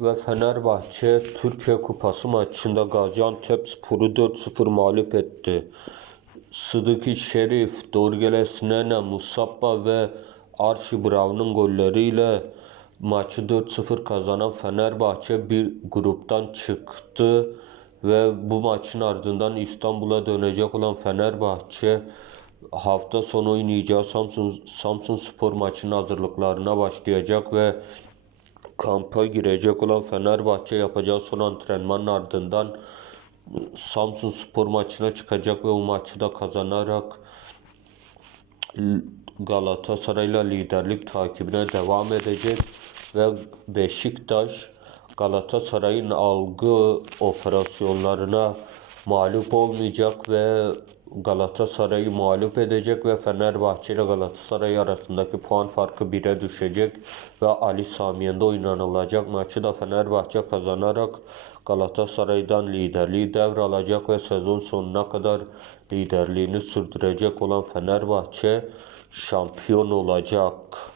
ve Fenerbahçe Türkiye Kupası maçında Gaziantepspor'u 4-0 mağlup etti. Sıdıki Şerif, Dorgele Sinene, Musabba ve Archie Brown'un golleriyle maçı 4-0 kazanan Fenerbahçe bir gruptan çıktı ve bu maçın ardından İstanbul'a dönecek olan Fenerbahçe hafta sonu oynayacağı Samsunspor maçının hazırlıklarına başlayacak ve kampa girecek olan Fenerbahçe yapacağı son antrenmanın ardından Samsunspor maçına çıkacak ve o maçı da kazanarak Galatasaray'la liderlik takibine devam edecek ve Beşiktaş Galatasaray'ın algı operasyonlarına mağlup olmayacak ve Galatasaray'ı mağlup edecek ve Fenerbahçe ile Galatasaray arasındaki puan farkı 1'e düşecek ve Ali Samiyen'de oynanılacak maçı da Fenerbahçe kazanarak Galatasaray'dan liderliği devralacak ve sezon sonuna kadar liderliğini sürdürecek olan Fenerbahçe şampiyon olacak.